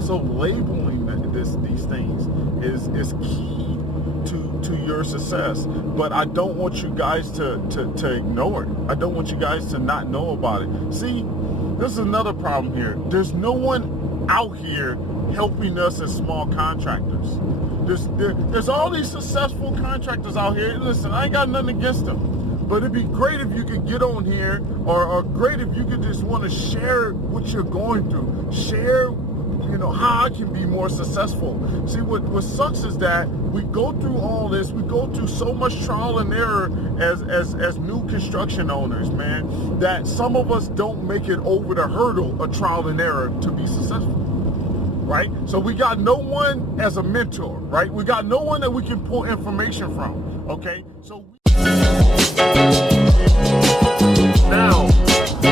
So labeling these things is key to your success. But I don't want you guys to ignore it. I don't want you guys to not know about it. See, this is another problem here. There's no one out here helping us as small contractors. There's all these successful contractors out here. Listen, I ain't got nothing against them, but it'd be great if you could get on here, or great if you could just want to share what you're going through. Share, how I can be more successful. See, what sucks is that we go through all this. We go through so much trial and error as new construction owners, man, that some of us don't make it over the hurdle of trial and error to be successful. Right? So we got no one as a mentor, right? We got no one that we can pull information from, okay? So now, to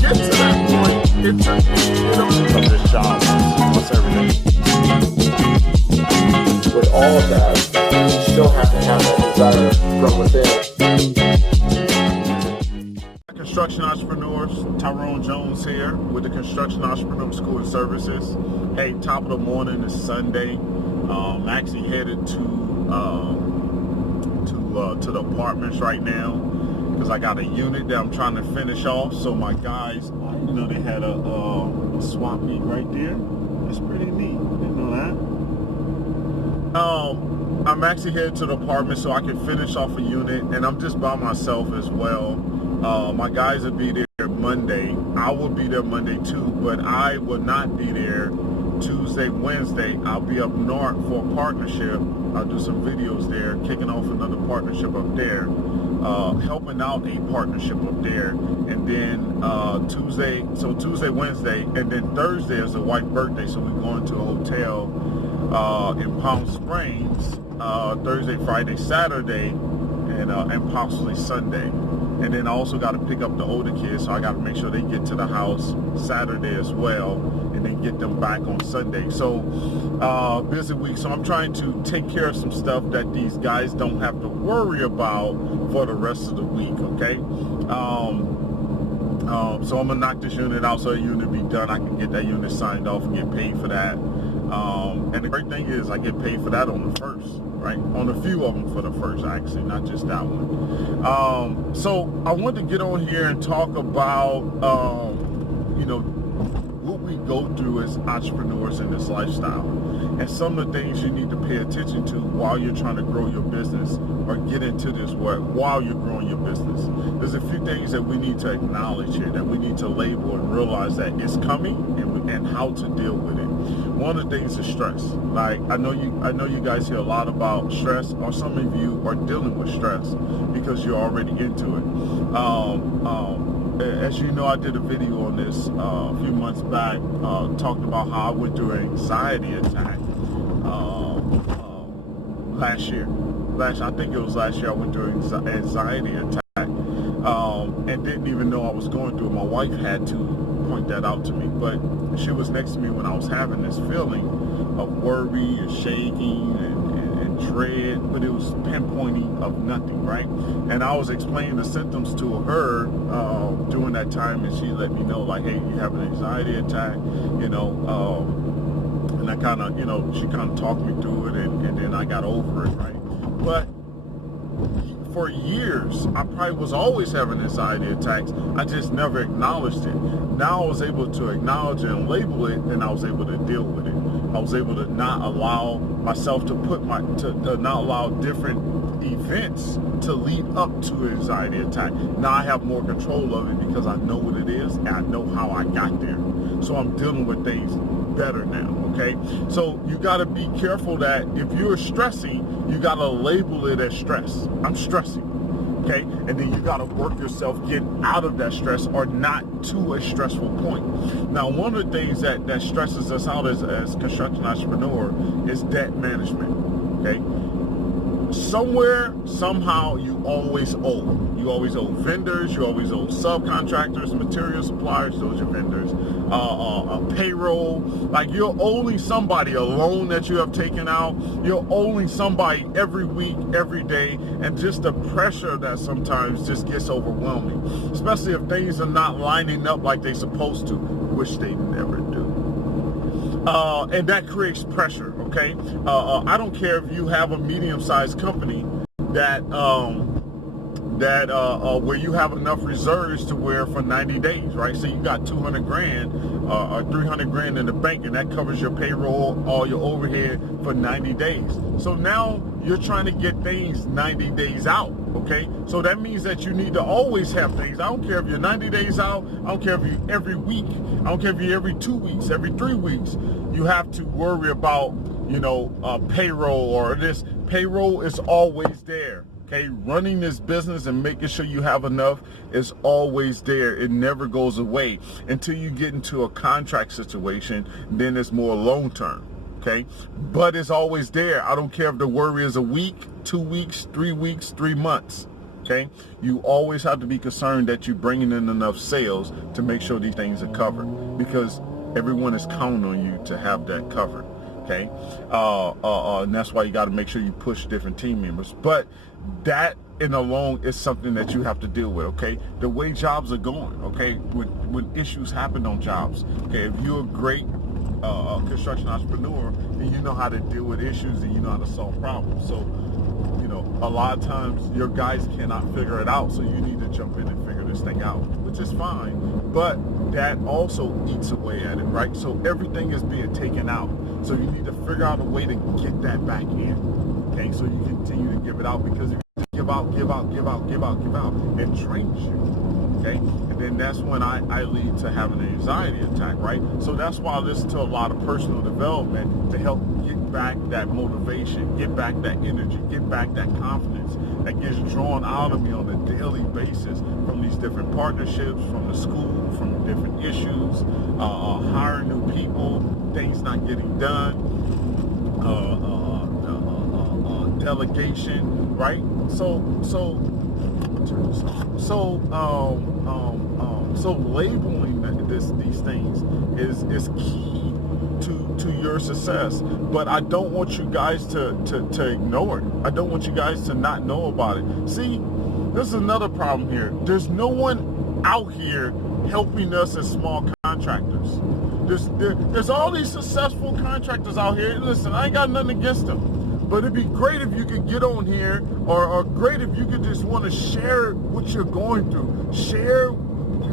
get to that point, it took me, of this job, what's everything. With all of that, you still have to have that desire from within. Construction entrepreneurs, Tyrone Jones here with the Construction Entrepreneur School and Services. Hey, top of the morning, it's Sunday. I'm actually headed to the apartments right now because I got a unit that I'm trying to finish off. So my guys, they had a swap meet right there. It's pretty neat. Didn't know that. I'm actually headed to the apartment so I can finish off a unit, and I'm just by myself as well. My guys will be there Monday. I will be there Monday too, but I will not be there Tuesday, Wednesday. I'll be up north for a partnership. I'll do some videos there, kicking off another partnership up there, helping out a partnership up there. And then Tuesday, Wednesday, and then Thursday is the wife's birthday, so we're going to a hotel in Palm Springs Thursday, Friday, Saturday, and possibly Sunday. And then I also got to pick up the older kids, so I got to make sure they get to the house Saturday as well, and then get them back on Sunday. So busy week. So I'm trying to take care of some stuff that these guys don't have to worry about for the rest of the week. Okay. So I'm gonna knock this unit out so the unit be done. I can get that unit signed off and get paid for that. And the great thing is I get paid for that on the first, right? On a few of them for the first, actually, not just that one. So I want to get on here and talk about, what we go through as entrepreneurs in this lifestyle, and some of the things you need to pay attention to while you're trying to grow your business or get into this work while you're growing your business. There's a few things that we need to acknowledge here, that we need to label and realize that it's coming, and how to deal with it. One of the things is stress. Like I know you guys hear a lot about stress, or some of you are dealing with stress because you're already into it. As you know, I did a video on this a few months back, talking about how I went through an anxiety attack last year. I think it was last year I went through an anxiety attack, and didn't even know I was going through it. My wife had to point that out to me, but she was next to me when I was having this feeling of worry and shaking and dread, but it was pinpointing of nothing, right? And I was explaining the symptoms to her during that time, and she let me know, like, hey, you have an anxiety attack, and I kind of, she kind of talked me through it, and then I got over it, right? But for years, I probably was always having anxiety attacks. I just never acknowledged it. Now I was able to acknowledge it and label it, and I was able to deal with it. I was able to not allow myself to not allow different events to lead up to an anxiety attack. Now I have more control of it because I know what it is and I know how I got there. So I'm dealing with things better now, okay? So you got to be careful that if you're stressing, you got to label it as stress. I'm stressing, okay? And then you got to work yourself getting out of that stress or not to a stressful point. Now, one of the things that stresses us out as construction entrepreneur is debt management, okay? Somewhere, somehow, you always owe. You always owe vendors, you always owe subcontractors, material suppliers, those are vendors, payroll. Like, you're owing somebody a loan that you have taken out. You're owing somebody every week, every day, and just the pressure that sometimes just gets overwhelming, especially if things are not lining up like they're supposed to. wish they never do. And that creates pressure, okay? I don't care if you have a medium-sized company that where you have enough reserves to where for 90 days, right? So you got 200 grand or 300 grand in the bank, and that covers your payroll, all your overhead for 90 days. So now you're trying to get things 90 days out, okay? So that means that you need to always have things. I don't care if you're 90 days out. I don't care if you're every week. I don't care if you're every 2 weeks, every 3 weeks. You have to worry about, payroll, or this. Payroll is always there. Okay, running this business and making sure you have enough is always there. It never goes away until you get into a contract situation. Then it's more long term. Okay, but it's always there. I don't care if the worry is a week, 2 weeks, 3 weeks, 3 months. Okay, you always have to be concerned that you're bringing in enough sales to make sure these things are covered, because everyone is counting on you to have that covered. Okay, and that's why you got to make sure you push different team members. But that in alone is something that you have to deal with. Okay, the way jobs are going. Okay, when issues happen on jobs. Okay, if you're a great construction entrepreneur, then you know how to deal with issues and you know how to solve problems. So, a lot of times your guys cannot figure it out, so you need to jump in and figure this thing out, which is fine. But that also eats away at it, right? So everything is being taken out. So you need to figure out a way to get that back in. Okay, so you continue to give it out, because if you give out, it drains you. Okay, and then that's when I lead to having an anxiety attack, right? So that's why I listen to a lot of personal development to help get back that motivation, get back that energy, get back that confidence that gets drawn out of me on a daily basis from these different partnerships, from the school, from the different issues, hiring new people, things not getting done, delegation, right? So labeling these things is key to your success. But I don't want you guys to ignore it. I don't want you guys to not know about it. See, this is another problem here. There's no one out here helping us as small contractors. There's all these successful contractors out here. Listen, I ain't got nothing against them. But it'd be great if you could get on here, or great if you could just want to share what you're going through. Share,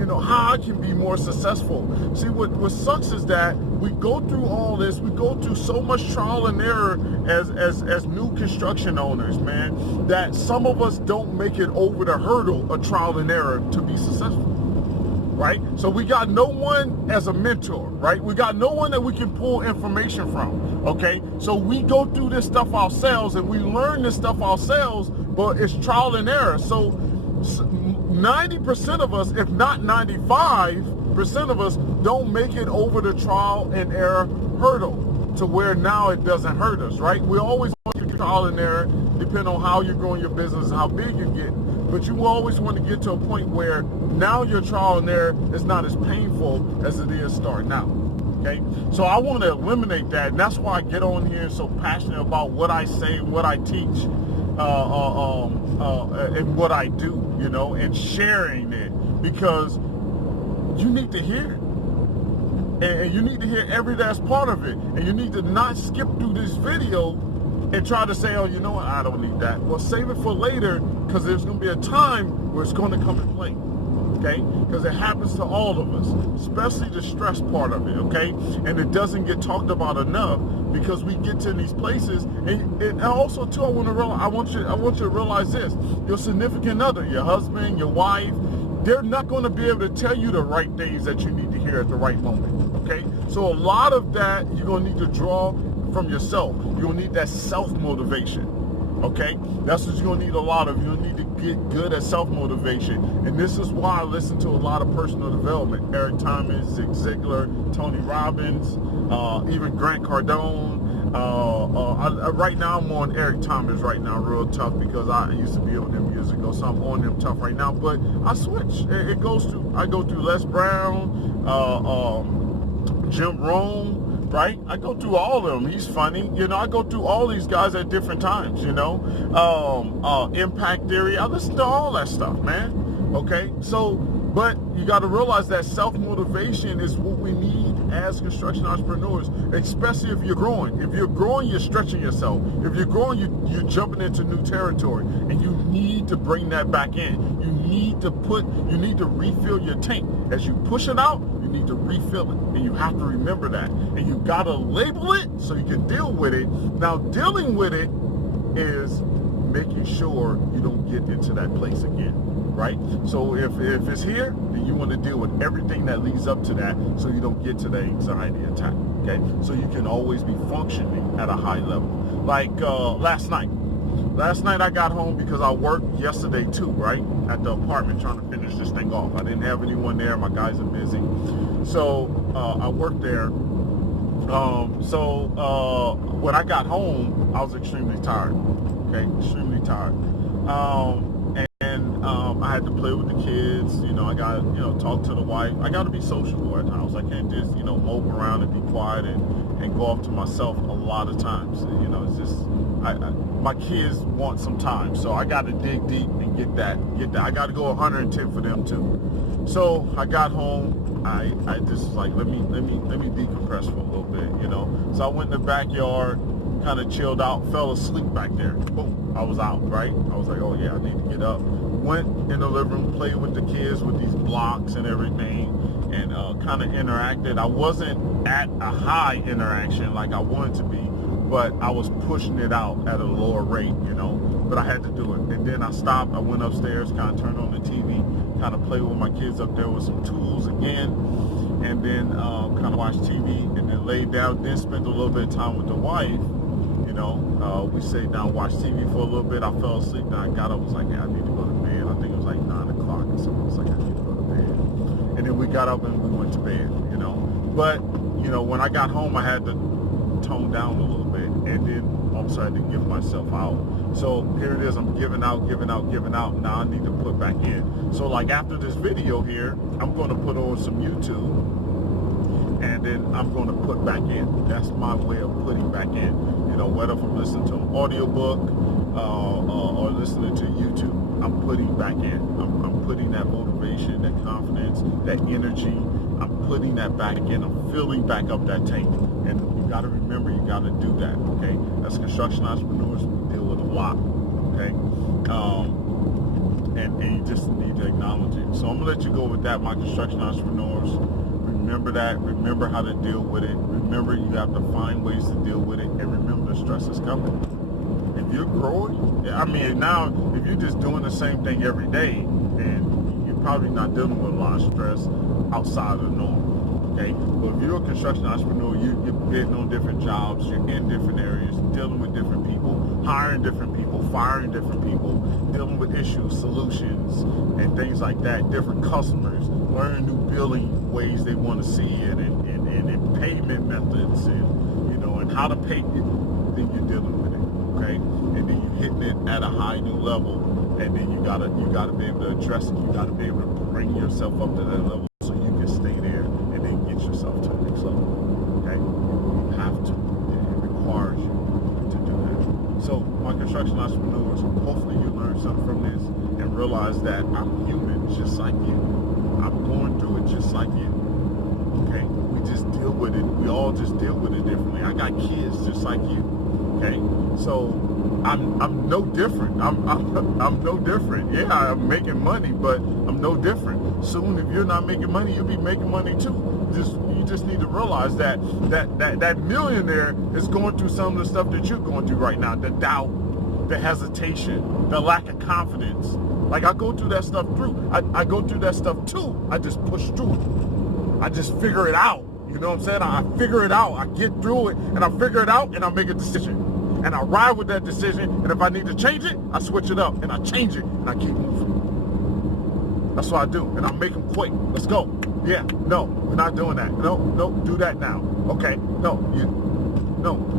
how I can be more successful. See, what sucks is that we go through all this, we go through so much trial and error as new construction owners, man, that some of us don't make it over the hurdle of trial and error to be successful. Right? So we got no one as a mentor, right? We got no one that we can pull information from, okay? So we go through this stuff ourselves and we learn this stuff ourselves, but it's trial and error. So 90% of us, if not 95% of us, don't make it over the trial and error hurdle to where now it doesn't hurt us, right? We always want to trial and error, depending on how you're growing your business, how big you get. But you always want to get to a point where now your trial and error is not as painful as it is starting out. Okay, so I want to eliminate that, and that's why I get on here so passionate about what I say, what I teach, and what I do, and sharing it, because you need to hear it. And you need to hear every last part of it, and you need to not skip through this video and try to say, oh, you know what, I don't need that. Well, save it for later, because there's going to be a time where it's going to come and play, okay? Because it happens to all of us, especially the stress part of it, okay? And it doesn't get talked about enough, because we get to these places, and also too, I want you to realize this: your significant other, your husband, your wife, they're not going to be able to tell you the right things that you need to hear at the right moment, okay? So a lot of that you're going to need to draw from yourself. You'll need that self-motivation, okay? That's what you're going to need a lot of. You'll need to get good at self-motivation. And this is why I listen to a lot of personal development. Eric Thomas, Zig Ziglar, Tony Robbins, even Grant Cardone. Right now I'm on Eric Thomas right now, real tough, because I used to be on them years ago, so I'm on them tough right now. But I switch. I go through Les Brown, Jim Rohn, right? I go through all of them. He's funny. I go through all these guys at different times, Impact Theory. I listen to all that stuff, man. Okay? So But you got to realize that self-motivation is what we need as construction entrepreneurs, especially if you're growing. If you're growing, you're stretching yourself. If you're growing, you're jumping into new territory, and you need to bring that back in. You need to refill your tank. As you push it out, you need to refill it, and you have to remember that. And you got to label it so you can deal with it. Now, dealing with it is making sure you don't get into that place again, right? So if it's here, then you want to deal with everything that leads up to that so you don't get to the anxiety attack, okay? So you can always be functioning at a high level. Like last night I got home because I worked yesterday too, right? At the apartment trying to finish this thing off. I didn't have anyone there. My guys are busy. So I worked there. When I got home, I was extremely tired. Okay, extremely tired. I had to play with the kids. You know, I got to, talk to the wife. I got to be sociable at times. I can't just, mope around and be quiet and go off to myself a lot of times. It's just, my kids want some time. So I got to dig deep and get that. I got to go 110 for them too. So I got home. I just was like, let me decompress for a little bit, So I went in the backyard, kind of chilled out, fell asleep back there. Boom, I was out, right? I was like, oh yeah, I need to get up. Went in the living room, played with the kids with these blocks and everything, and kind of interacted. I wasn't at a high interaction like I wanted to be, but I was pushing it out at a lower rate, but I had to do it. And then I stopped, I went upstairs, kind of turned on the TV, kind of played with my kids up there with some tools again, and then kind of watched TV, and then laid down, then spent a little bit of time with the wife. We sat down, watched TV for a little bit. I fell asleep, then I got up, was like, yeah, I need to go to bed. I think it was like 9 o'clock or something. I was like, I need to go to bed. And then we got up and we went to bed, But, when I got home, I had to tone down a little bit, and then also I had to give myself out. So here it is, I'm giving out. Now I need to put back in. So like after this video here, I'm going to put on some YouTube, and then I'm going to put back in. That's my way of putting back in. Whether if I'm listening to an audiobook or listening to YouTube, I'm putting back in. I'm putting that motivation, that confidence, that energy, I'm putting that back in. I'm filling back up that tank. And you got to remember, you got to do that, okay? As construction entrepreneurs, we deal with a lot, okay? And you just need to acknowledge it. So I'm going to let you go with that, my construction entrepreneurs. Remember that. Remember how to deal with it. Remember you have to find ways to deal with it. And remember the stress is coming. If you're growing, now if you're just doing the same thing every day, then you're probably not dealing with a lot of stress outside of the norm. Okay? But if you're a construction entrepreneur, you're bidding on different jobs, you're in different areas, dealing with different people, hiring different people, firing different people, dealing with issues, solutions, and things like that, different customers, learning new billing ways they want to see it, and payment methods, and how to pay it, then you're dealing with it, okay? And then you're hitting it at a high new level, and then you gotta be able to address it. You gotta be able to bring yourself up to that level so you can stay there and then get yourself to the next level, okay? You have to. It requires you to do that. So, my construction entrepreneurs, hopefully you learn something from this and realize that I'm human just like you. I'm going through it just like you, okay? We just deal with it. We all just deal with it differently. I got kids just like you, okay? So I'm no different. I'm no different. Yeah, I'm making money, but I'm no different. Soon, if you're not making money, you'll be making money too. You just need to realize that millionaire is going through some of the stuff that you're going through right now. The doubt, the hesitation, the lack of confidence. Like I go through that stuff through. I go through that stuff too. I just push through it. I just figure it out. You know what I'm saying? I figure it out. I get through it, and I figure it out, and I make a decision. And I ride with that decision, and if I need to change it, I switch it up, and I change it, and I keep moving. That's what I do, and I make them quick. Let's go. Yeah, no, we're not doing that. No, do that now. Okay, no,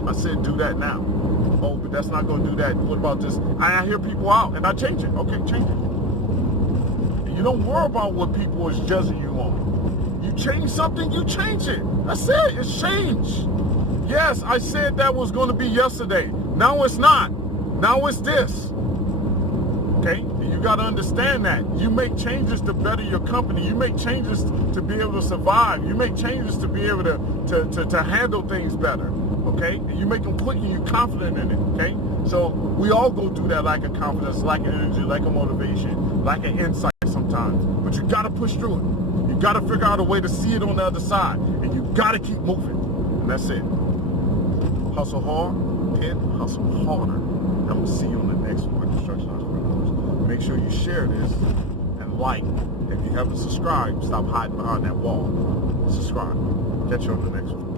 I said do that now. Oh, but that's not going to do that. What about this? I hear people out, and I change it. Okay, change it. And you don't worry about what people is judging you on. You change something, you change it. That's it. It's change. Yes, I said that was going to be yesterday. Now it's not. Now it's this. Okay? You You got to understand that. You make changes to better your company. You make changes to be able to survive. You make changes to be able to handle things better, okay? And you make them quick and you're confident in it, okay? So we all go through that lack of confidence, lack of energy, lack of motivation, lack of insight sometimes. But you got to push through it. You got to figure out a way to see it on the other side. And you got to keep moving. And that's it. Hustle hard and hustle harder. I'm going to see you on the next one, Construction Entrepreneurs. Make sure you share this and like. If you haven't subscribed, stop hiding behind that wall. Subscribe. Catch you on the next one.